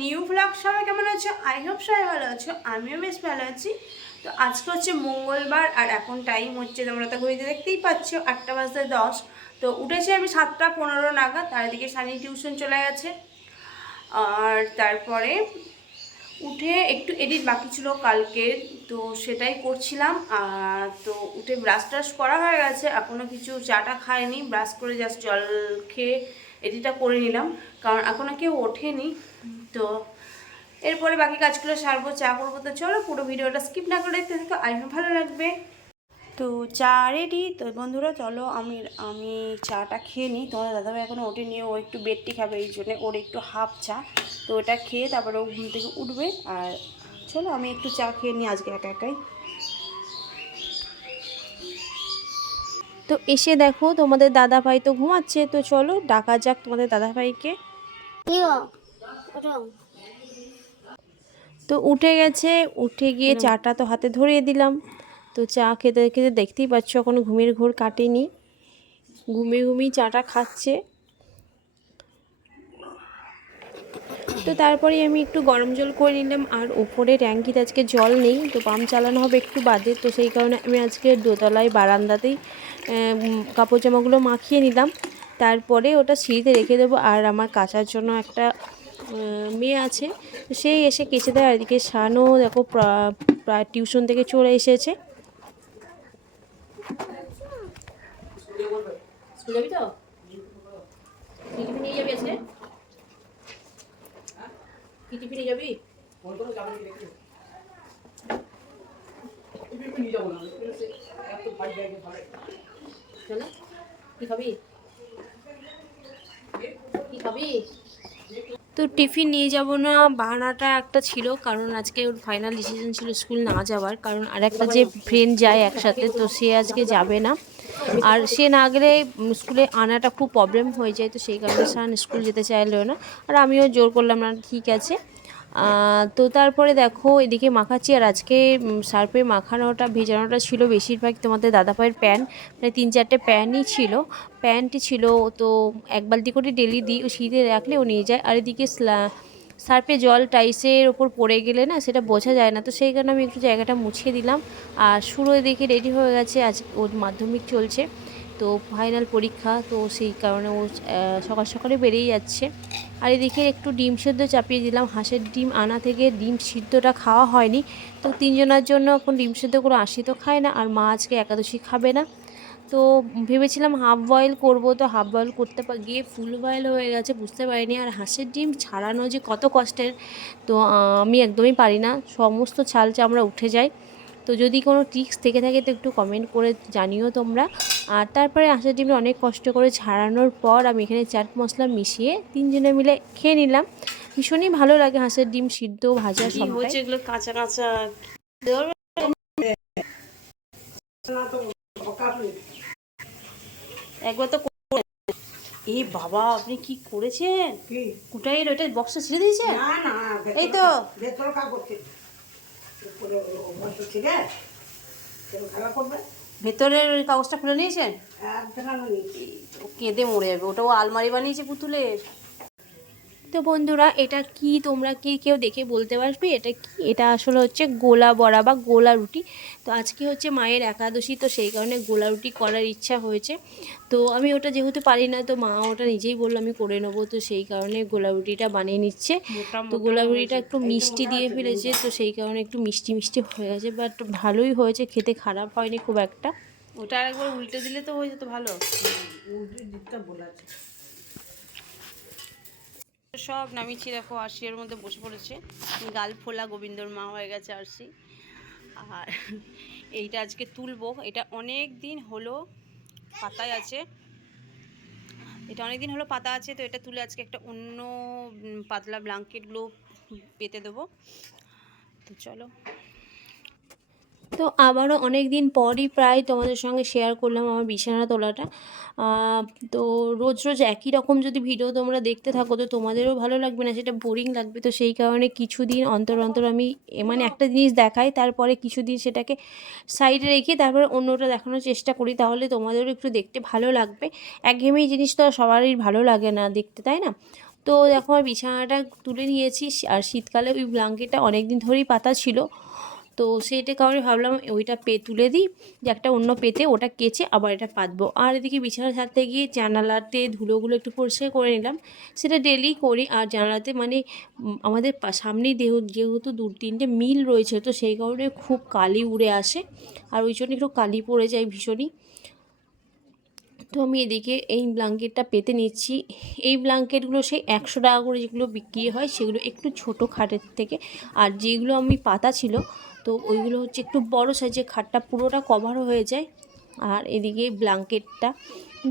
New blog. সবাই কেমন আছো? আই হোপ সবাই ভালো আছো, আমিও বেশ ভালো আছি। তো আজকে হচ্ছে মঙ্গলবার আর এখন টাইম হচ্ছে, তোমরা তো ঘড়িতে দেখতেই পাচ্ছ 8:10। তো উঠেছি আমি 7:15 নাগাদ, তার দিকে সানি টিউশন চলে গেছে। আর তারপরে উঠে একটু এডিট বাকি ছিল কালকে, তো সেটাই করছিলাম। তো উঠে ব্রাশ টাশ করা হয়ে গেছে, এখনও কিছু চাটা খাইনি, ব্রাশ করে জাস্ট জল খেয়ে এডিটটা করে নিলাম, কারণ এখনও কেউ ওঠেনি। তো এরপরে বাকি কাজগুলো সারবো, চা করবো। তো চলো পুরো ভিডিওটা স্কিপ না করে দেখতে থাকো, আই হোপ ভালো লাগবে। তো চা রেডি। তো বন্ধুরা চলো আমি আমি চাটা খেয়ে নিই। তোমাদের দাদাভাই এখনও ওঠেনি, ও একটু বেডটি খাবে, এই জন্যে ওর একটু হাফ চা। তো ওটা খেয়ে তারপরে ও ঘুম থেকে উঠবে। আর চলো আমি একটু চা খেয়ে নিই আজকে একা একাই। তো এসে দেখো তোমাদের দাদাভাই তো ঘুমাচ্ছে, তো চলো ডাকা যাক তোমাদের দাদাভাইকে। তো উঠে গেছে, উঠে গিয়ে চাটা তো হাতে ধরিয়ে দিলাম। তো চা খেতে খেতে দেখতেই পাচ্ছ এখনো ঘুমের ঘোর কাটেনি, ঘুমিয়ে ঘুমিয়ে চাটা খাচ্ছে। তো তারপরে আমি একটু গরম জল করে নিলাম। আর ওপরে ট্যাঙ্কিতে আজকে জল নেই, তো পাম্প চালানো হবে একটু বাদে, তো সেই কারণে আমি আজকে দোতলায় বারান্দাতেই কাপড় জামাগুলো মাখিয়ে নিলাম। তারপরে ওটা সিঁড়িতে রেখে দেবো। আর আমার কাচার জন্য একটা মেয়ে আছে, সেই এসে কেচে দেয়। আর এদিকে শানও দেখো প্রায় টিউশন থেকে চলে এসেছে। নিয়ে যাবি আজকে? কি টিফিনে যাবি? কি খাবি? কি খাবি? তো টিফিন নিয়ে যাব না, বাহানাটা একটা ছিল, কারণ আজকে ওর ফাইনাল ডিসিশন ছিল স্কুল না যাওয়ার। কারণ আর একটা যে ফ্রেন্ড যায় একসাথে, তো সে আজকে যাবে না। আর সে না গেলে স্কুলে আনাটা খুব প্রবলেম হয়ে যায়, তো সেই কারণে সান স্কুল যেতে চাইলেও না। আর আমিও জোর করলাম না, ঠিক আছে। তো তারপরে দেখো এদিকে মাখাচ্ছি। আর আজকে সার্ফে মাখানোটা ভেজানোটা ছিল বেশিরভাগ তোমাদের দাদাভাইয়ের প্যান্ট, মানে 3-4টে প্যান্টই ছিল, প্যান্টই ছিল। তো এক বালতি করে ডেলি দিই, ও শীতে রাখলে ও নিয়ে যায়। আর এদিকে সার্ফে জল টাইসের ওপর পড়ে গেলে না সেটা বোঝা যায় না, তো সেই কারণে আমি একটু জায়গাটা মুছিয়ে দিলাম। আর শুরু দেখে রেডি হয়ে গেছে, আজ ওর মাধ্যমিক চলছে, তো ফাইনাল পরীক্ষা, তো সেই কারণে ও সকাল সকালে বেরিয়ে যাচ্ছে। আর এদিকে একটু ডিম সেদ্ধ চাপিয়ে দিলাম, হাঁসের ডিম আনা থেকে ডিম সিদ্ধটা খাওয়া হয়নি, তো 3জনের জন্য এখন ডিম সেদ্ধ করে আশি তো খায় না, আর মা আজকে একাদশী খাবে না। তো ভেবেছিলাম হাফ বয়েল করব, তো হাফ বয়েল করতে গিয়ে ফুল বয়েল হয়ে গেছে, বুঝতে পারিনি। আর হাঁসের ডিম ছাড়ানো যে কত কষ্টের, তো আমি একদমই পারি না, সমস্ত ছাল চামড়া উঠে যায়। তো যদি কোনো ট্রিক্স থেকে থাকে তো একটু কমেন্ট করে জানিও তোমরা। আর তারপরে হাঁসের ডিমটা অনেক কষ্ট করে ছাড়ানোর পর আমি এখানে চাট মশলা মিশিয়ে 3জনে মিলে খেয়ে নিলাম। ভীষণই ভালো লাগে হাঁসের ডিম সিদ্ধ ভাজা সব হচ্ছে, এগুলো কাঁচা কাঁচা। একবার তো এই বাবা আপনি কি করেছেন? কুটাইয়ের ওইটা বক্সটা ছিঁড়ে দিয়েছেন? না না, এই তো ভেতরে কাগজ ভেতরের ওই কাগজটা খুলে নিয়েছেন? কেঁদে মরে যাবে, ওটা ও আলমারি বানিয়েছে পুতুলের। তো বন্ধুরা এটা কি, তোমরা কি কেউ দেখে বলতে পারবে এটা কি? এটা আসলে হচ্ছে গোলা বড়া বা গোলা রুটি। তো আজকে হচ্ছে মায়ের একাদশী, তো সেই কারণে গোলা রুটি করার ইচ্ছা হয়েছে। তো আমি ওটা যেহেতু পারি না, তো মা ওটা নিজেই বললো আমি করে নেবো, তো সেই কারণে গোলা রুটিটা বানিয়ে নিচ্ছে। তো গোলা রুটিটা একটু মিষ্টি দিয়ে ফেলেছে, তো সেই কারণে একটু মিষ্টি মিষ্টি হয়ে গেছে, বাট ভালোই হয়েছে, খেতে খারাপ হয়নি খুব একটা। ওটা একবার উল্টে দিলে তো হয়ে যেত ভালো। সব নামিয়েছি, দেখো আরশি এর মধ্যে বসে পড়েছে, গাল ফোলা গোবিন্দর মা হয়ে গেছে আরশি। আর এইটা আজকে তুলবো, এটা অনেক দিন হলো পাতায় আছে, এটা অনেক দিন হলো পাতা আছে, তো এটা তুলে আজকে একটা অন্য পাতলা ব্ল্যাঙ্কেটগুলো পেতে দেবো। তো চলো, তো আবারও অনেক দিন পরই প্রায় তোমাদের সঙ্গে শেয়ার করলাম আমার বিছানা তোলাটা। তো রোজ রোজ একই রকম যদি ভিডিও তোমরা দেখতে থাকো তো তোমাদেরও ভালো লাগবে না, সেটা বোরিং লাগবে। তো সেই কারণে কিছুদিন অন্তর অন্তর আমি মানে একটা জিনিস দেখাই, তারপরে কিছুদিন সেটাকে সাইডে রেখে তারপরে অন্যটা দেখানোর চেষ্টা করি, তাহলে তোমাদেরও একটু দেখতে ভালো লাগবে। একঘেয়েমি জিনিস তো সবারই ভালো লাগে না দেখতে, তাই না? তো দেখো আমার বিছানাটা তুলে নিয়েছি, আর শীতকালে ওই ব্ল্যাঙ্কেটটা অনেক দিন ধরেই পাতা ছিল, তো সেইটা কারণে ভাবলাম ওইটা তুলে দিই, যে একটা অন্য পেতে ওটা কেচে আবার এটা পাতবো। আর এদিকে বিছানা ছাড়তে গিয়ে জানালাতে ধুলোগুলো একটু পরিষ্কার করে নিলাম, সেটা ডেলি করি। আর জানালাতে মানে আমাদের সামনেই যেহেতু 2-3টে মিল রয়েছে, তো সেই কারণে খুব কালি উড়ে আসে, আর ওই জন্য একটু কালি পড়ে যায় ভীষণই। তো আমি এদিকে এই ব্ল্যাঙ্কেটটা পেতে নিচ্ছি। এই ব্ল্যাঙ্কেটগুলো সেই 100 টাকা করে যেগুলো বিক্রি হয়, সেগুলো একটু ছোটো খাটের থেকে, আর যেগুলো আমি পাতা ছিল তো ওইগুলো হচ্ছে একটু বড় সাইজের, খাটটা পুরোটা কভার হয়ে যায়। আর এদিকে ব্ল্যাঙ্কেটটা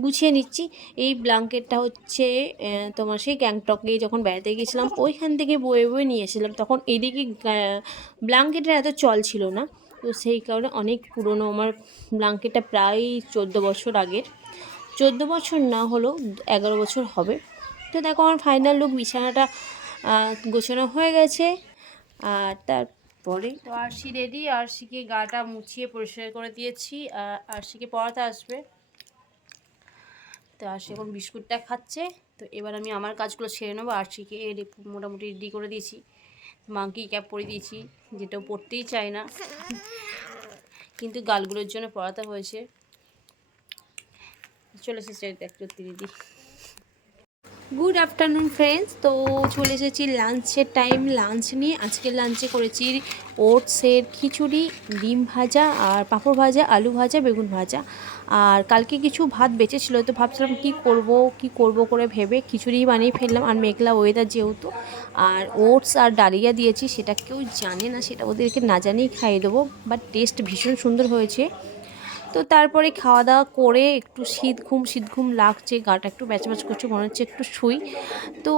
গুছিয়ে নিচ্ছি। এই ব্ল্যাঙ্কেটটা হচ্ছে তোমার সেই গ্যাংটকে যখন বেড়াতে গিয়েছিলাম ওইখান থেকে বয়ে বয়ে নিয়ে এসেছিলাম, তখন এদিকে ব্ল্যাঙ্কেটের এত চল ছিল না, তো সেই কারণে অনেক পুরনো আমার ব্ল্যাঙ্কেটটা, প্রায় 14 বছর আগের, 14 বছর না হলেও 11 বছর হবে। তো দেখো আমার ফাইনাল লুক, বিছানাটা গোছানো হয়ে গেছে। আর তারপরে তো আরশি রেডি, আরশিকে গাটা মুছিয়ে পরিষ্কার করে দিয়েছি, আরশিকে পড়াতে আসবে। তো আরশি এখন বিস্কুটটা খাচ্ছে। তো এবার আমি আমার কাজগুলো সেরে নেবো। আরশিকে মোটামুটি রেডি করে দিয়েছি, মাঙ্কি ক্যাপ পরে দিয়েছি, যেটা পরতেই চায় না, কিন্তু গালগুলোর জন্য পড়াতে হয়েছে। চলে এসেছে একটু দিদি। গুড আফটারনুন ফ্রেন্ডস, তো চলে এসেছি লাঞ্চের টাইম। লাঞ্চ নিয়ে আজকের লাঞ্চে করেছি ওটসের খিচুড়ি, ডিম ভাজা, আর পাঁপড় ভাজা, আলু ভাজা, বেগুন ভাজা। আর কালকে কিছু ভাত বেঁচেছিল, তো ভাবছিলাম কি করব করে ভেবে খিচুড়ি বানিয়ে ফেললাম। আর মেঘলা ওয়েদার যেহেতু, আর ওটস আর ডালিয়া দিয়েছি, সেটা কেউ জানে না, সেটা ওদেরকে না জানিয়েই খাইয়ে দেবো, বাট টেস্ট ভীষণ সুন্দর হয়েছে। তো তারপরে খাওয়া দাওয়া করে একটু শীত ঘুম লাগছে, গাটা একটু ব্যাচম্যাচ করছে, মনে হচ্ছে একটু শুই। তো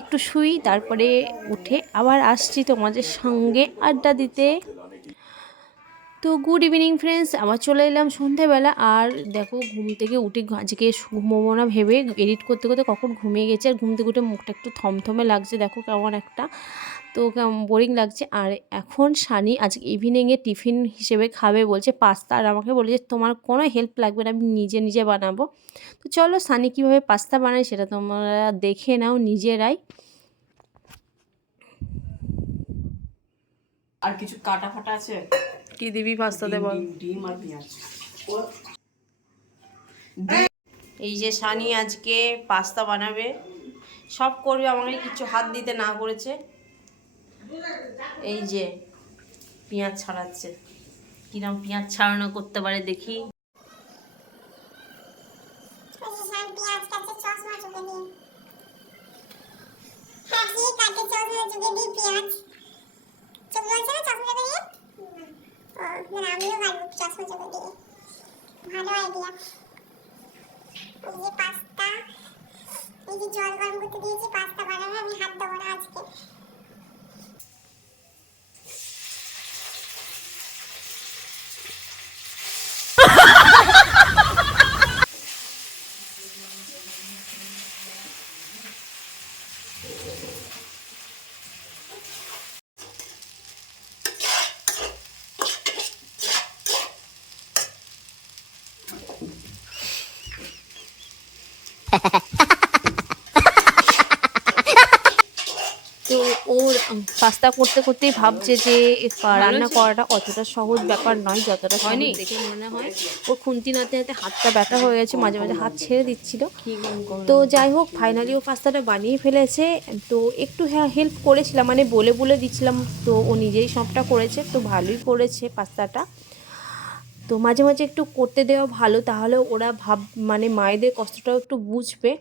একটু শুই, তারপরে উঠে আবার আসছি তোমাদের সঙ্গে আড্ডা দিতে। তো গুড ইভিনিং ফ্রেন্ডস, আবার চলে এলাম সন্ধ্যাবেলা। আর দেখো ঘুম থেকে উঠে আজকে ঘুমোবো না ভেবে এডিট করতে করতে কখন ঘুমিয়ে গেছে, আর ঘুম থেকে উঠে মুখটা একটু থমথমে লাগছে, দেখো কেমন একটা, তো বোরিং লাগছে। আর এখন সানি আজকে ইভিনিংয়ে টিফিন হিসেবে খাবে বলছে পাস্তা, আর আমাকে বলেছে তোমার কোনো হেল্প লাগবে না, আমি নিজে বানাবো। তো চলো সানি কীভাবে পাস্তা বানায় সেটা তোমরা দেখে নাও নিজেরাই। আর কিছু কাটা ফাটা আছে, কি দিবি পাস্তাতে বল? ডিম আর পেঁয়াজ। এই যে সানি আজকে পাস্তা বানাবে, সব করবে, আমাকে কিছু হাত দিতে না করেছে। এই যে পেঁয়াজ ছাড়াচ্ছে, কিরম পেঁয়াজ ছাড়ানো করতে পারে দেখি। ভালো আইডিয়া। এই যে পাস্তা, এই যে জল গরম করতে দিয়েছি, পাস্তা বানাবে, আমি হাত দেবো না আজকে। তো ওর পাস্তা করতে করতেই ভাবছে যে রান্না করাটা অতটা সহজ ব্যাপার নয় যতটা হয়নি দেখে মনে হয়। ওর খুন্তি নাতে নাতে হাতটা ব্যথা হয়ে গেছে, মাঝে মাঝে হাত ছেড়ে দিচ্ছিল। তো যাই হোক ফাইনালি ও পাস্তাটা বানিয়ে ফেলেছে। তো একটু হেল্প করেছিলাম, মানে বলে দিচ্ছিলাম, তো ও নিজেই সবটা করেছে, তো ভালোই করেছে পাস্তাটা। তো মাঝে মাঝে একটু করতে দেওয়া ভালো, তাহলে ওরা মানে মায়েদের কষ্টটাও একটু বুঝবে।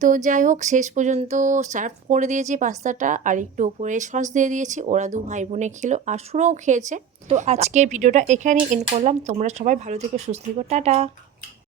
তো যাই হোক শেষ পর্যন্ত সার্ভ করে দিয়েছি পাস্তাটা, আর একটু উপরে সস দিয়ে দিয়েছি, ওরা 2 ভাই বোনে খেলো, আর সুরাও খেয়েছে। তো আজকের ভিডিওটা এখানেই এন্ড করলাম। তোমরা সবাই ভালো থেকো, সুস্থ থেকো, টাটা।